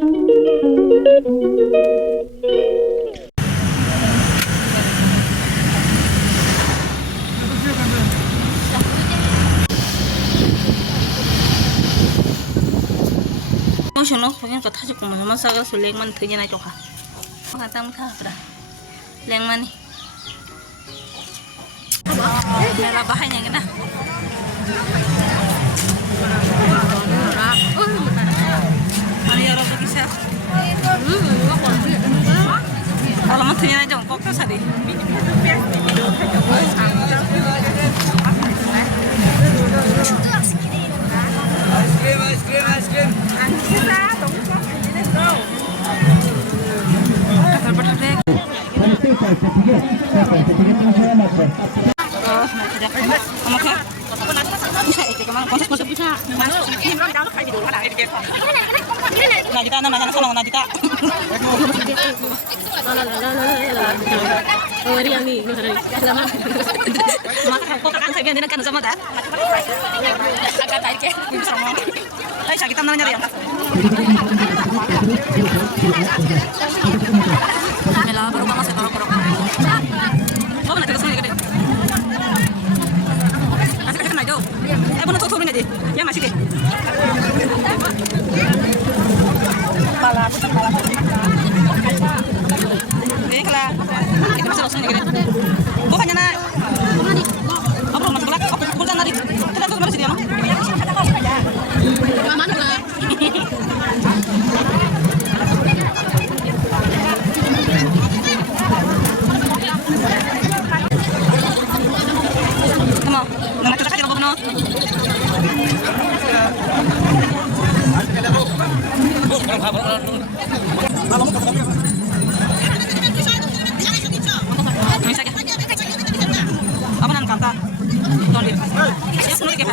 Shono pengen kata cukup sama saga suleng man tuh jangan coba kata muka berah leng man nih merah bahannya kena mana ya orang bisa kalau mau tuh jangan jongkok tuh sadi ice cream. Sakit namanya ya. Mela baru banget saya taruh. Oh, nanti kesini gede. Asik kesini aja. Mau tutup ini aja. Ya masih deh. Pala. Ini kalau kita bisa langsung gede. Bukannya na. Apa masuk belak? Apa bukan tadi? Kita tuh kemarin sini ya. Apa nan kanta? Tolong. Ya sudah kita.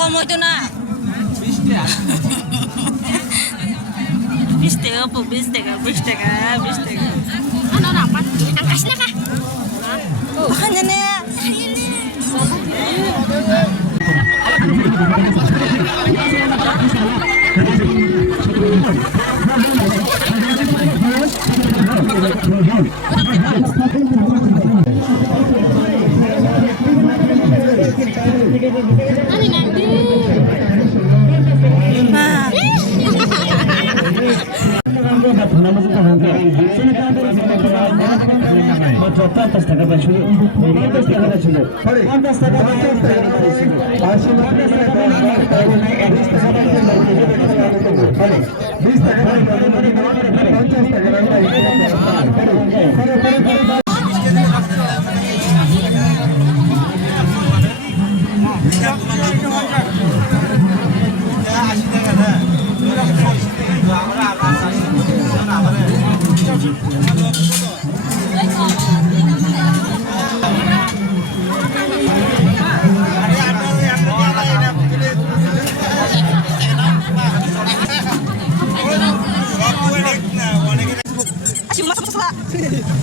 Como itu na? Bistek apa? Bistek. Ano apa? Angkasnya kah? Bahannya nih.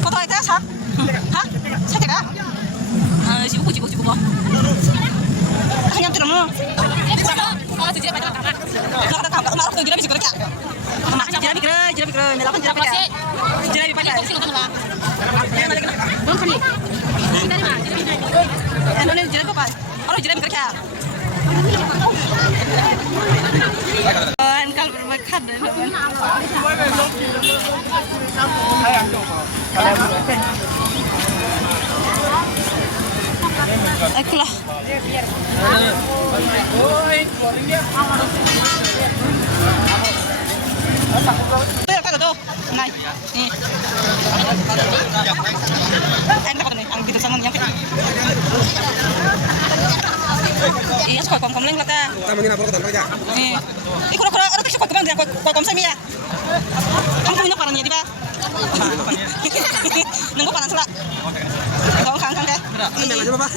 Foto itu sah? Hah? Saya tidak. Sibuk kok. Hanya tidak mau. Oh, jadi apa itu? Nak ada kamera, nak tuh jadi bisa kerja. Nak jadi pikir, melakukan jadi apa? Jadi pakai. Belum kali. Ini jadi apa? Oh, jadi kerja. Kalau bermakan aku lah. Kagak tuh, naik. Nih. kita nih, ang gitu sangan yang iya suka kom leng lah ta. Tamangin apa kata mereka? Ikut orang tuh suka kemana dia kom saya ya. Kamu punya parannya di ba? Nunggu paran sela. Kau kang deh. Ini aja Bapak.